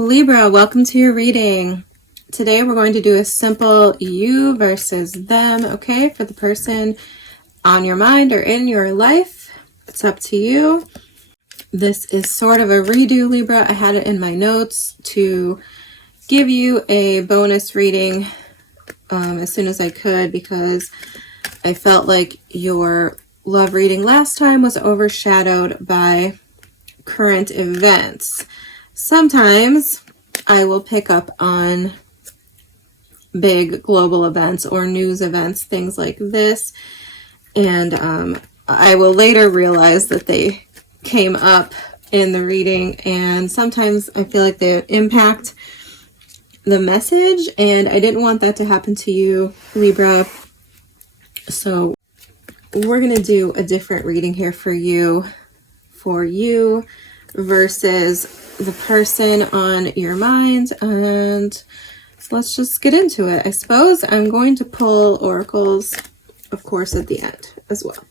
Libra, welcome to your reading. Today we're going to do a simple you versus them, okay? For the person on your mind or in your life. It's up to you. This is sort of a redo, Libra. I had it in my notes to give you a bonus reading as soon as I could because I felt like your love reading last time was overshadowed by current events. Sometimes I will pick up on big global events or news events, things like this, and I will later realize that they came up in the reading, and sometimes I feel like they impact the message, and I didn't want that to happen to you, Libra. So we're going to do a different reading here for you versus the person on your mind, and let's just get into it. I suppose I'm going to pull oracles, of course, at the end as well.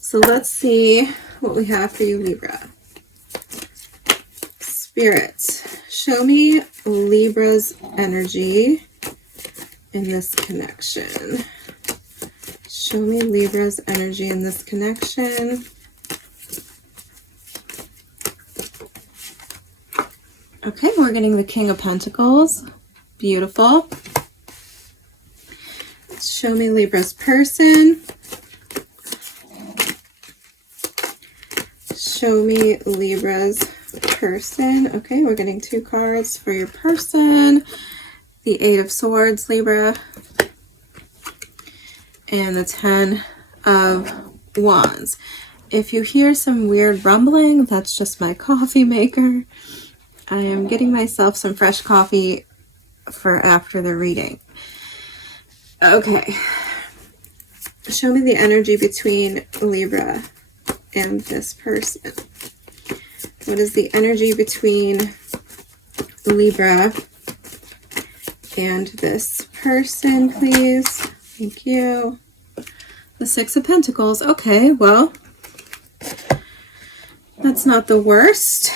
So let's see what we have for you, Libra. Spirit, show me Libra's energy in this connection. Show me Libra's energy in this connection. Okay, we're getting the King of Pentacles. Beautiful. Show me Libra's person. Show me Libra's person. Okay, we're getting two cards for your person. The Eight of Swords, Libra. And the Ten of Wands. If you hear some weird rumbling, that's just my coffee maker. I am getting myself some fresh coffee for after the reading. Okay. Show me the energy between Libra and this person. What is the energy between Libra and this person, please? Thank you. The Six of Pentacles. Okay, well, that's not the worst.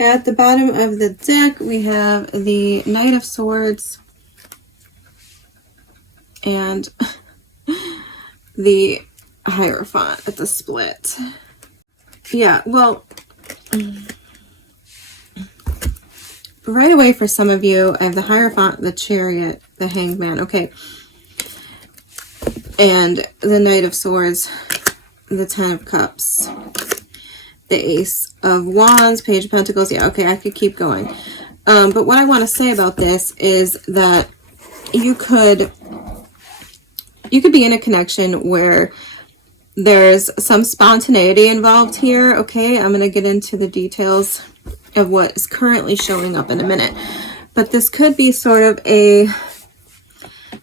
At the bottom of the deck, we have the Knight of Swords and the Hierophant at the split. Yeah, well, right away for some of you, I have the Hierophant, the Chariot, the Hanged Man. Okay. And the Knight of Swords, the Ten of Cups, the Ace of Wands, Page of Pentacles. Yeah, okay, I could keep going. But what I want to say about this is that you could be in a connection where there's some spontaneity involved here. Okay, I'm going to get into the details of what is currently showing up in a minute. But this could be sort of a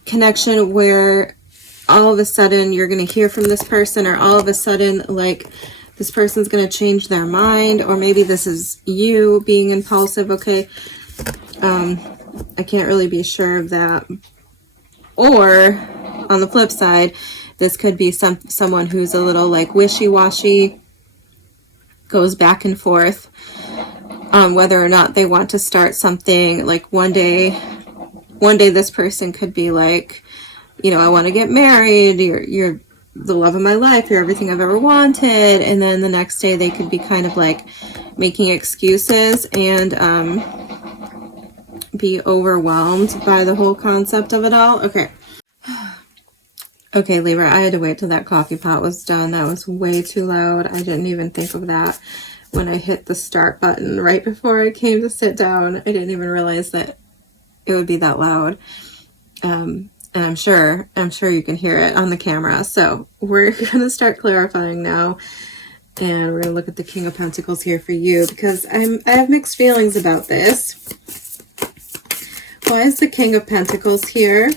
connection where all of a sudden you're going to hear from this person, or all of a sudden, like, this person's going to change their mind, or maybe this is you being impulsive, okay? I can't really be sure of that. Or, on the flip side, this could be someone who's a little, like, wishy-washy, goes back and forth on whether or not they want to start something. Like, one day this person could be like, you know, I want to get married, you're the love of my life, you're everything I've ever wanted, and then the next day they could be kind of like making excuses and be overwhelmed by the whole concept of it all. Okay. Okay, Libra, I had to wait till that coffee pot was done. That was way too loud. I didn't even think of that when I hit the start button right before I came to sit down. I didn't even realize that it would be that loud. And I'm sure you can hear it on the camera. So we're going to start clarifying now. And we're going to look at the King of Pentacles here for you, because I have mixed feelings about this. Why is the King of Pentacles here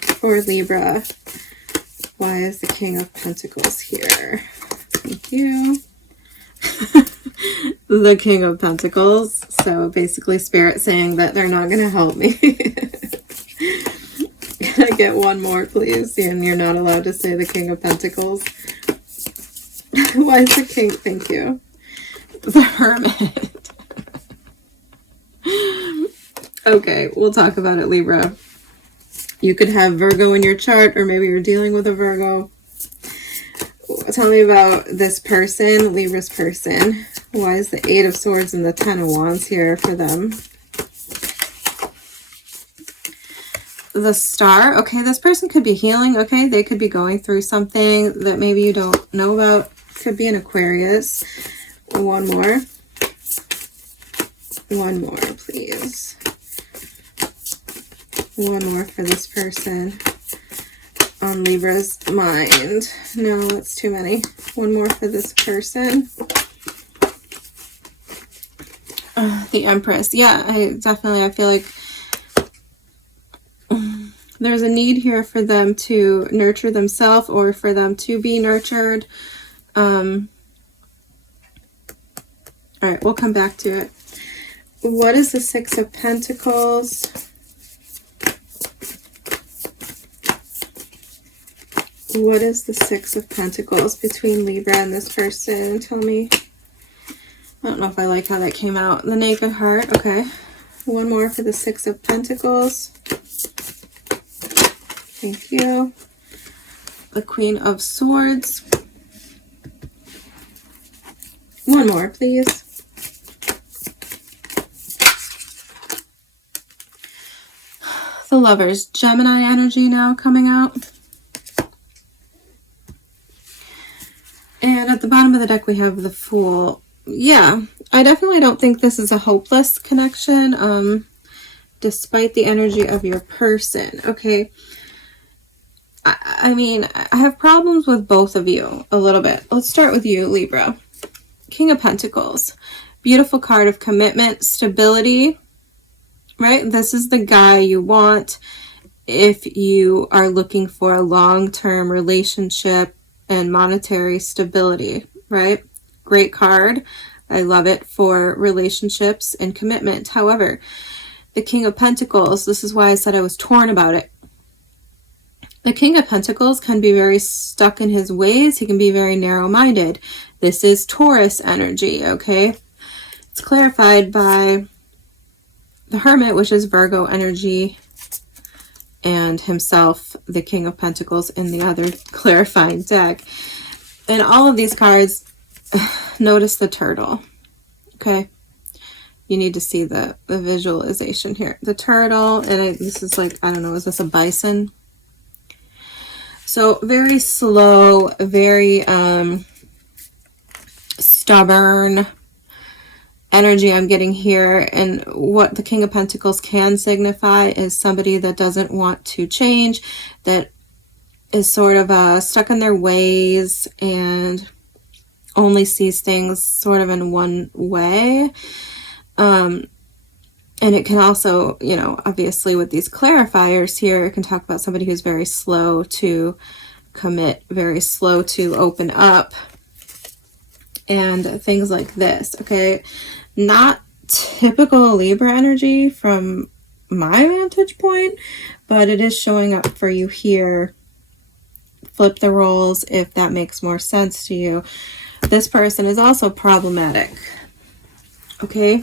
for Libra? Why is the King of Pentacles here? Thank you. The King of Pentacles. So basically Spirit saying that they're not going to help me. Can I get one more, please? And you're not allowed to say the King of Pentacles. Why is the King? Thank you. The Hermit. Okay, we'll talk about it, Libra. You could have Virgo in your chart, or maybe you're dealing with a Virgo. Tell me about this person, Libra's person. Why is the Eight of Swords and the Ten of Wands here for them? The Star. Okay, this person could be healing. Okay, they could be going through something that maybe you don't know about. Could be an Aquarius. One more. One more, please. One more for this person on Libra's mind. No, that's too many. One more for this person. The Empress. Yeah, I feel like there's a need here for them to nurture themselves or for them to be nurtured. All right, we'll come back to it. What is the Six of Pentacles? What is the Six of Pentacles between Libra and this person? Tell me. I don't know if I like how that came out. The Naked Heart. Okay. One more for the Six of Pentacles. Thank you. The Queen of Swords. One more, please. The Lovers. Gemini energy now coming out. And at the bottom of the deck, we have the Fool. Yeah, I definitely don't think this is a hopeless connection, despite the energy of your person, okay? I mean, I have problems with both of you a little bit. Let's start with you, Libra. King of Pentacles. Beautiful card of commitment, stability, right? This is the guy you want if you are looking for a long-term relationship and monetary stability, right? Great card. I love it for relationships and commitment. However, the King of Pentacles, this is why I said I was torn about it. The King of Pentacles can be very stuck in his ways. He can be very narrow-minded. This is Taurus energy, okay? It's clarified by the Hermit, which is Virgo energy, and himself, the King of Pentacles, in the other clarifying deck. And all of these cards, notice the turtle, okay? You need to see the visualization here. The turtle, and this is like, I don't know, is this a bison? So very slow, very stubborn energy I'm getting here. And what the King of Pentacles can signify is somebody that doesn't want to change, that is sort of stuck in their ways and only sees things sort of in one way. And it can also, you know, obviously with these clarifiers here, it can talk about somebody who's very slow to commit, very slow to open up, and things like this, okay? Not typical Libra energy from my vantage point, but it is showing up for you here. Flip the roles if that makes more sense to you. This person is also problematic, okay?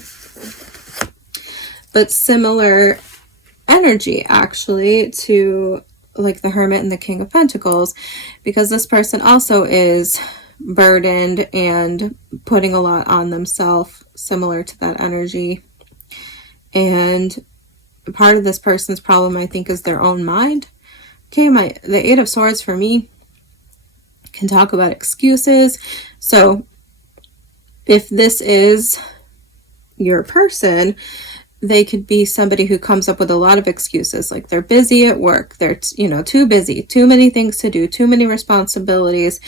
But similar energy actually to like the Hermit and the King of Pentacles, because this person also is burdened and putting a lot on themselves, similar to that energy. And part of this person's problem, I think, is their own mind. Okay, the Eight of Swords for me can talk about excuses. So if this is your person, they could be somebody who comes up with a lot of excuses, like they're busy at work, they're, you know, too busy, too many things to do, too many responsibilities,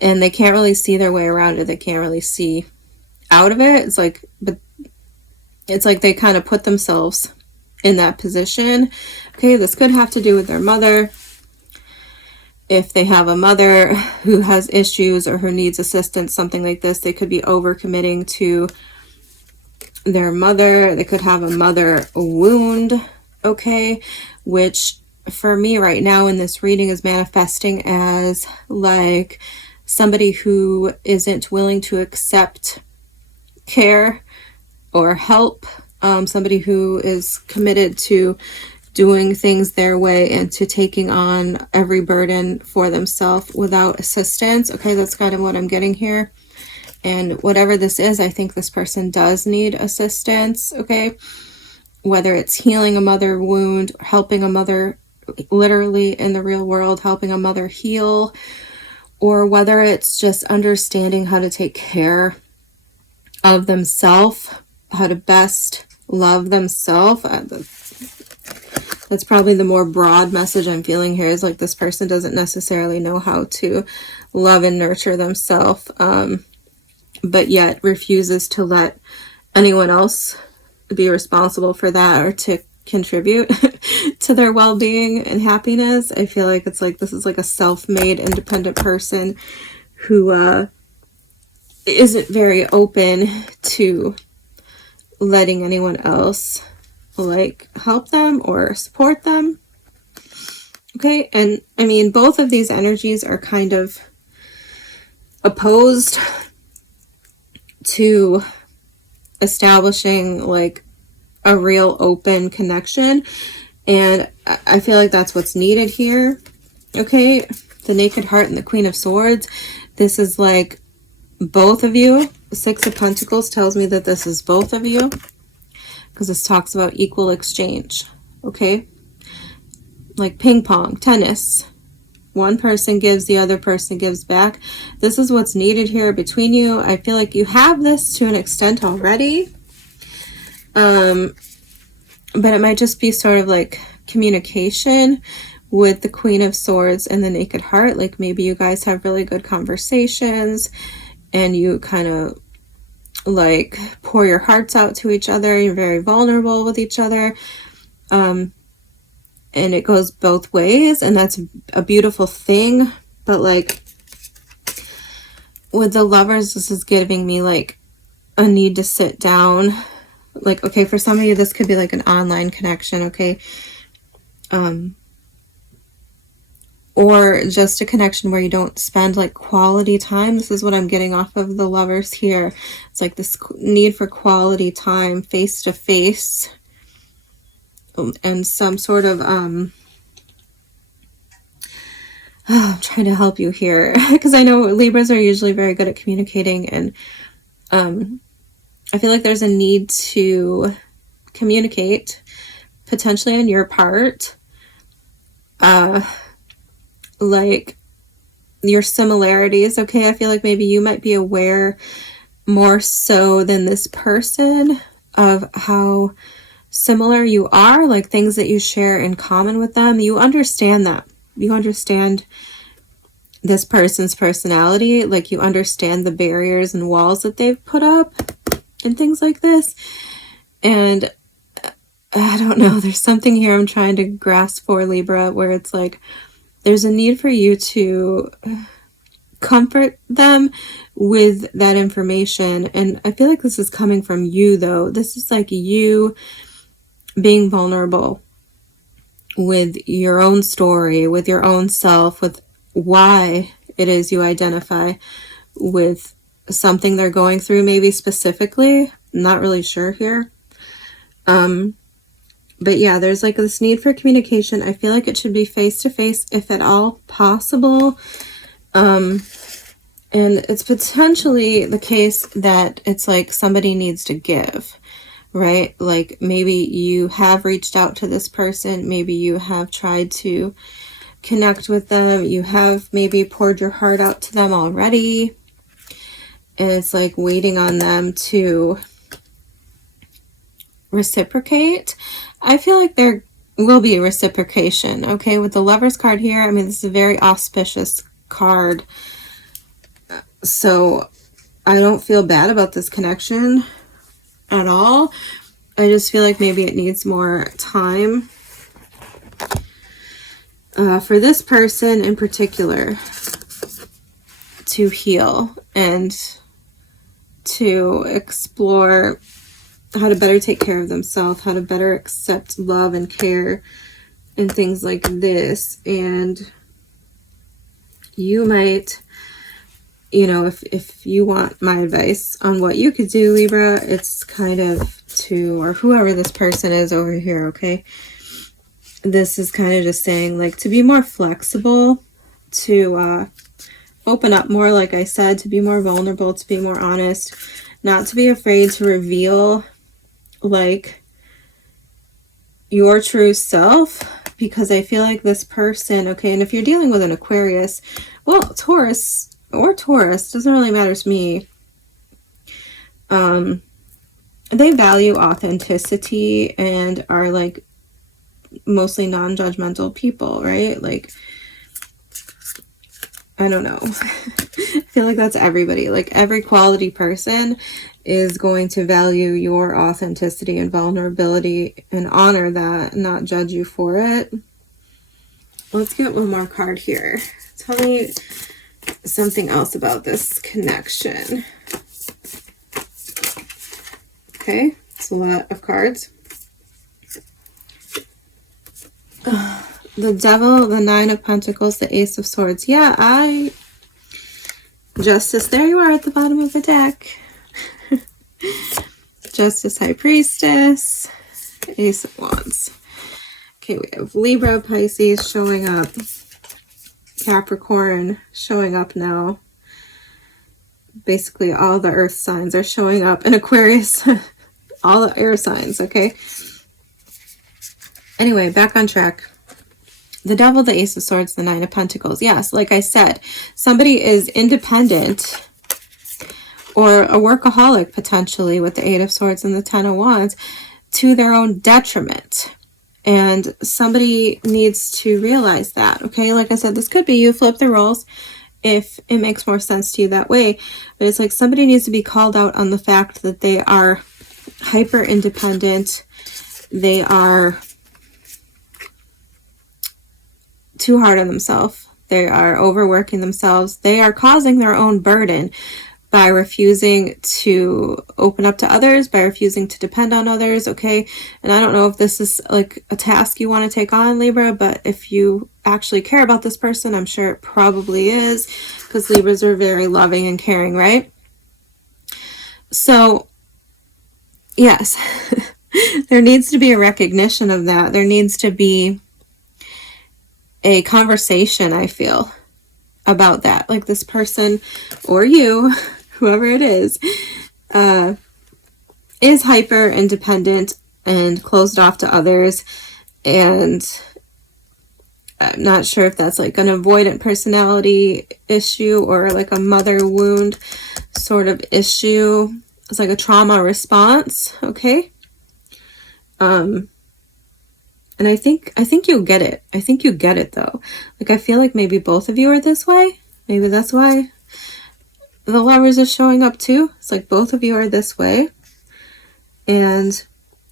and they can't really see their way around it. They can't really see out of it. It's like, but it's like they kind of put themselves in that position. Okay, this could have to do with their mother. If they have a mother who has issues or who needs assistance, something like this, they could be overcommitting to their mother. They could have a mother wound, okay, which for me right now in this reading is manifesting as like somebody who isn't willing to accept care or help somebody who is committed to doing things their way and to taking on every burden for themselves without assistance. Okay, that's kind of what I'm getting here. And whatever this is, I think this person does need assistance, okay? Whether it's healing a mother wound, helping a mother literally in the real world, helping a mother heal, or whether it's just understanding how to take care of themselves, how to best love themselves. That's probably the more broad message I'm feeling here, is like this person doesn't necessarily know how to love and nurture themselves, but yet refuses to let anyone else be responsible for that or to contribute to their well-being and happiness. I feel like it's like this is like a self-made independent person who isn't very open to letting anyone else like help them or support them. Okay, and I mean both of these energies are kind of opposed to establishing like a real open connection, and I feel like that's what's needed here. Okay, the Naked Heart and the Queen of Swords, this is like both of you. The Six of Pentacles tells me that this is both of you, because this talks about equal exchange. Okay, like ping pong, tennis, one person gives, the other person gives back. This is what's needed here between you. I feel like you have this to an extent already, but it might just be sort of like communication with the Queen of Swords and the Naked Heart. Like maybe you guys have really good conversations and you kind of like pour your hearts out to each other. You're very vulnerable with each other, and it goes both ways, and that's a beautiful thing. But like with the Lovers, this is giving me like a need to sit down. Like, okay, for some of you this could be like an online connection, okay, or just a connection where you don't spend like quality time. This is what I'm getting off of the Lovers here. It's like this need for quality time, face to face, and some sort of I'm trying to help you here because I know Libras are usually very good at communicating, and I feel like there's a need to communicate, potentially on your part, like your similarities. Okay, I feel like maybe you might be aware more so than this person of how similar you are, like things that you share in common with them. You understand that. You understand this person's personality, like you understand the barriers and walls that they've put up and things like this. And I don't know, there's something here I'm trying to grasp for, Libra, where it's like there's a need for you to comfort them with that information. And I feel like this is coming from you, though. This is like you being vulnerable with your own story, with your own self, with why it is you identify with something they're going through, maybe specifically. I'm not really sure here. But yeah, there's like this need for communication. I feel like it should be face to face if at all possible. And it's potentially the case that it's like somebody needs to give, right? Like maybe you have reached out to this person. Maybe you have tried to connect with them. You have maybe poured your heart out to them already. And it's like waiting on them to reciprocate. I feel like there will be a reciprocation, okay? With the Lovers card here, I mean, this is a very auspicious card. So I don't feel bad about this connection at all. I just feel like maybe it needs more time for this person in particular to heal and to explore how to better take care of themselves, how to better accept love and care and things like this. And you might you know, if you want my advice on what you could do, Libra, it's kind of to, or whoever this person is over here, okay? This is kind of just saying, like, to be more flexible, to open up more, like I said, to be more vulnerable, to be more honest, not to be afraid to reveal, like, your true self, because I feel like this person, okay, and if you're dealing with an Aquarius, well, Taurus or Taurus, doesn't really matter to me. They value authenticity and are like mostly non-judgmental people, right? Like, I don't know. I feel like that's everybody. Like, every quality person is going to value your authenticity and vulnerability and honor that, not judge you for it. Let's get one more card here. Tell me something else about this connection. Okay, it's a lot of cards. The Devil, the Nine of Pentacles, the Ace of Swords. Yeah, Justice, there you are at the bottom of the deck. Justice, High Priestess, Ace of Wands. Okay, we have Libra, Pisces showing up. Capricorn showing up now. Basically, all the earth signs are showing up. And Aquarius, all the air signs, okay? Anyway, back on track. The Devil, the Ace of Swords, the Nine of Pentacles. Yes, like I said, somebody is independent or a workaholic potentially with the Eight of Swords and the Ten of Wands to their own detriment. And somebody needs to realize that, okay? Like I said, this could be you. Flip the roles if it makes more sense to you that way. But it's like somebody needs to be called out on the fact that they are hyper independent. They are too hard on themselves. They are overworking themselves. They are causing their own burden by refusing to open up to others, by refusing to depend on others, okay? And I don't know if this is like a task you want to take on, Libra, but if you actually care about this person, I'm sure it probably is, because Libras are very loving and caring, right? So, yes, there needs to be a recognition of that. There needs to be a conversation, I feel, about that. Like, this person, or you, whoever it is hyper independent and closed off to others. And I'm not sure if that's like an avoidant personality issue or like a mother wound sort of issue. It's like a trauma response, okay? And I think you'll get it. I think you get it, though. Like, I feel like maybe both of you are this way. Maybe that's why the Lovers is showing up, too. It's like both of you are this way. And,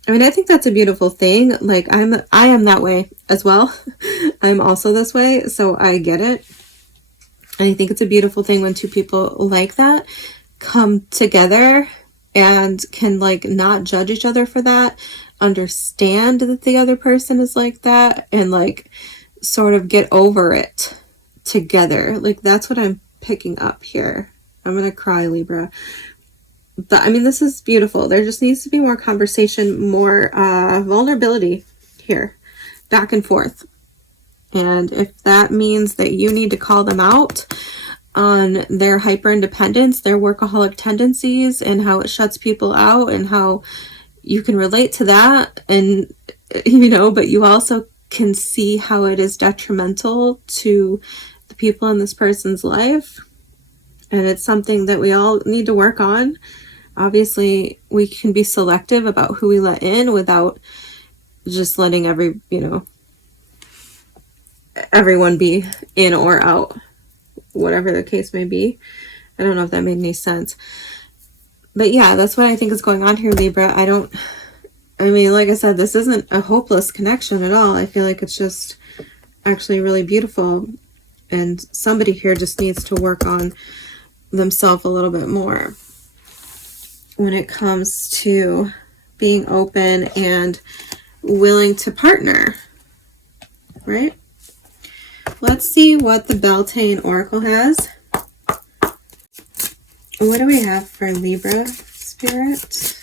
I mean, I think that's a beautiful thing. Like, I am that way as well. I'm also this way, so I get it. And I think it's a beautiful thing when two people like that come together and can, like, not judge each other for that, understand that the other person is like that, and like sort of get over it together. Like, that's what I'm picking up here. I'm gonna cry, Libra. But I mean, this is beautiful. There just needs to be more conversation, more vulnerability here, back and forth. And if that means that you need to call them out on their hyper independence, their workaholic tendencies, and how it shuts people out, and how you can relate to that, and, you know, but you also can see how it is detrimental to the people in this person's life. And it's something that we all need to work on. Obviously, we can be selective about who we let in without just letting everyone be in or out, whatever the case may be. I don't know if that made any sense. But yeah, that's what I think is going on here, Libra. I mean, like I said, this isn't a hopeless connection at all. I feel like it's just actually really beautiful. And somebody here just needs to work on themselves a little bit more when it comes to being open and willing to partner, right? Let's see what the Beltane Oracle has What do we have for Libra, Spirit?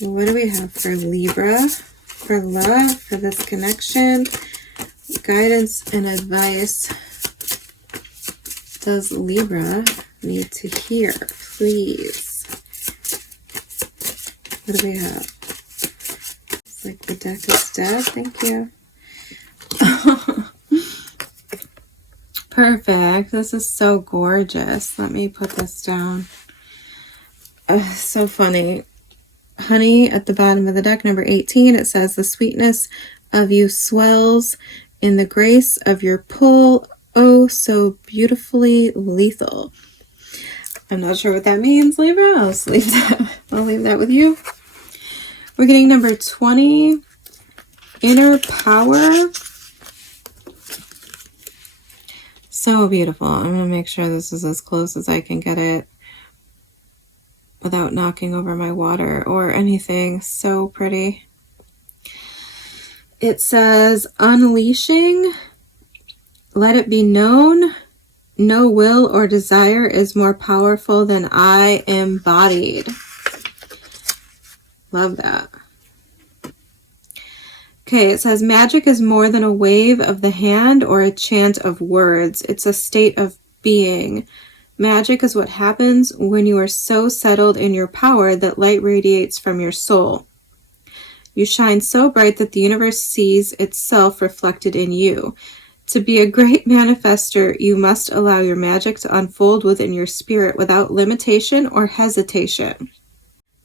What do we have for Libra? For love, for this connection, guidance and advice does Libra need to hear, please? What do we have? It's like the deck is dead. Thank you. Perfect. This is so gorgeous. Let me put this down. So funny. Honey, at the bottom of the deck, number 18, it says, the sweetness of you swells in the grace of your pull, oh, so beautifully lethal. I'm not sure what that means, Libra. I'll leave that with you. We're getting number 20, inner power. So beautiful. I'm going to make sure this is as close as I can get it without knocking over my water or anything. So pretty. It says, unleashing, let it be known, no will or desire is more powerful than I embodied. Love that. Okay, it says, magic is more than a wave of the hand or a chant of words. It's a state of being. Magic is what happens when you are so settled in your power that light radiates from your soul. You shine so bright that the universe sees itself reflected in you. To be a great manifester, you must allow your magic to unfold within your spirit without limitation or hesitation.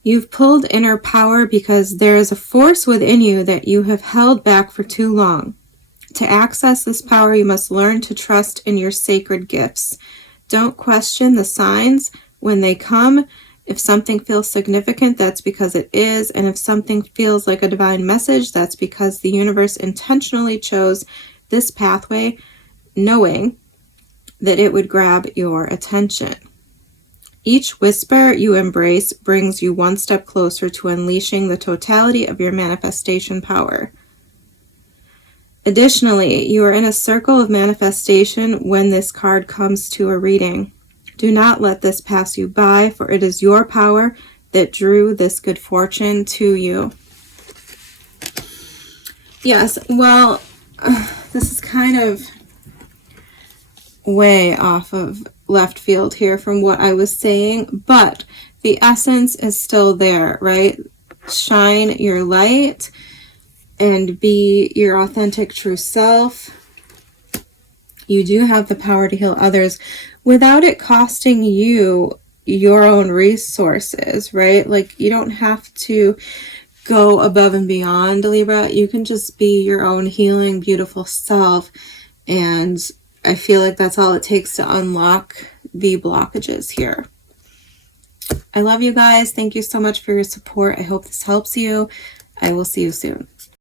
You've pulled inner power because there is a force within you that you have held back for too long. To access this power, you must learn to trust in your sacred gifts. Don't question the signs when they come. If something feels significant, that's because it is. And if something feels like a divine message, that's because the universe intentionally chose this pathway, knowing that it would grab your attention. Each whisper you embrace brings you one step closer to unleashing the totality of your manifestation power. Additionally, you are in a circle of manifestation when this card comes to a reading. Do not let this pass you by, for it is your power that drew this good fortune to you. Yes, well, this is kind of way off of left field here from what I was saying, but the essence is still there, right? Shine your light and be your authentic true self. You do have the power to heal others without it costing you your own resources, right? Like, you don't have to go above and beyond, Libra. You can just be your own healing, beautiful self. And I feel like that's all it takes to unlock the blockages here. I love you guys. Thank you so much for your support. I hope this helps you. I will see you soon.